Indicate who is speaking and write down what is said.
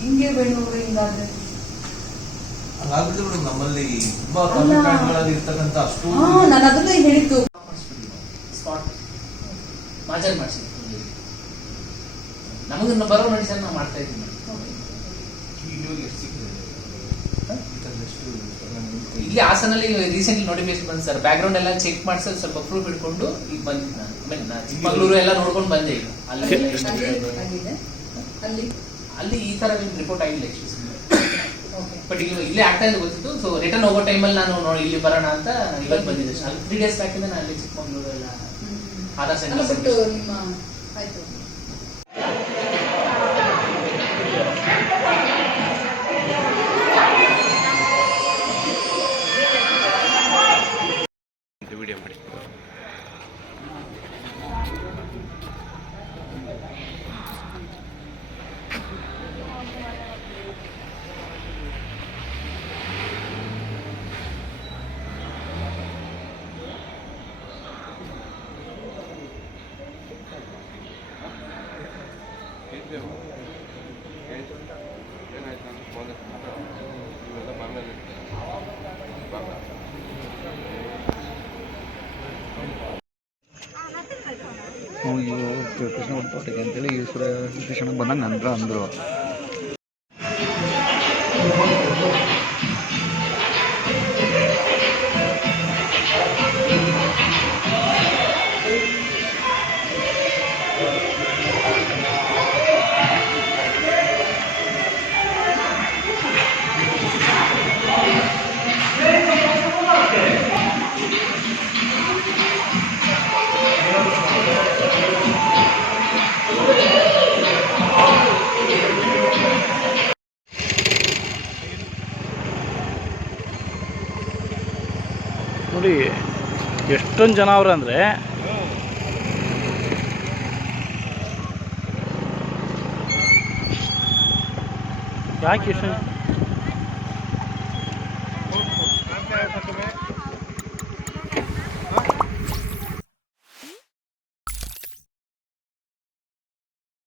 Speaker 1: ಹಿಂಗೆ ಬೆಂಗಳೂರು ಹಿಂಗಾದ್ರೆ
Speaker 2: ಹಾಗಾದ್ರೆ ಮೇಡಮ್ ನಮ್ಮಲ್ಲಿ ತುಂಬಾ. ಕಮಿಟ್ಮೆಂಟ್ಗಳಲ್ಲಿ ಇರ್ತಕ್ಕಂಥ ಅಷ್ಟು
Speaker 1: ಹಾ ನಾನು ಅದನ್ನೇ ಹೇಳಿದ್ದು.
Speaker 3: ಸ್ಪಾಟ್. ಮಾಜರ್ ಮಾಡಿಸಿ ನಮಗೆ ಬರೋ ಮೆಡಿಸನ್ ನಾವು ಮಾಡ್ತಾ ಇದ್ದೀವಿ
Speaker 2: ಇಲ್ಲಿವರೆಗೆ ಎಷ್ಟು ಸಿಕ್ಕಿದೆ? ಇದೆಷ್ಟು ನಮ್ಗೆ
Speaker 3: ಇಲ್ಲಿ ಹಾಸನಲ್ಲಿ ರೀಸೆಂಟ್ಲಿ ನೋಟಿಫಿಕೇಶನ್ ಬಂದು ಸರ್. ಬ್ಯಾಕ್ ಗ್ರೌಂಡ್ ಎಲ್ಲ ಚೆಕ್ ಮಾಡಿಸಿ ಸ್ವಲ್ಪ ಪ್ರೂಫ್ ಇಟ್ಕೊಂಡು ಈಗ ಬಂದಿದ್ದು ನಾನು ಚಿಕ್ಕಮಗಳೂರು ಎಲ್ಲ ನೋಡ್ಕೊಂಡು ಬಂದೆ ಈಗ. ಅಲ್ಲಿ?
Speaker 1: ಅಲ್ಲಿ
Speaker 3: ಈ ತರ ರಿಪೋರ್ಟ್ ಆಗಿಲ್ಲ ಬಟ್ ಇಲ್ಲಿ ಇಲ್ಲೇ ಆಗ್ತಾ ಇದೆ ಗೊತ್ತಿತ್ತು. ಸೊ ರಿಟರ್ನ್ ಹೋಗೋ ಟೈಮಲ್ಲಿ ನಾನು ನೋಡಿ ಇಲ್ಲಿ ಬರೋಣ ಅಂತ ಇವತ್ತು ಬಂದಿದ್ದೆ. ಅಲ್ಲಿ ತ್ರೀ ಡೇಸ್ ಬ್ಯಾಕಿಂದ ನಾನು ಅಲ್ಲಿ ಚಿಕ್ಕಮಗಳೂರು ಎಲ್ಲ ಆಧಾರ್
Speaker 1: ಅಲ್ಲ ಬಟ್
Speaker 3: ಸೆಂಟರ್
Speaker 1: ನಿಮ್ಮ ಆಯ್ತು
Speaker 4: ಇವು ಕೃಷ್ಣ ತೋಟಕ್ಕೆ ಅಂತೇಳಿ ಈಶ್ವರ ಕೃಷ್ಣ ಬಂದಂಗೆ ಅಂದ್ರೆ ಅಂದರು.
Speaker 5: ನೋಡಿ ಎಷ್ಟೊಂದು ಜನ ಅವ್ರ ಅಂದರೆ. ಯಾಕೆ ಎಷ್ಟು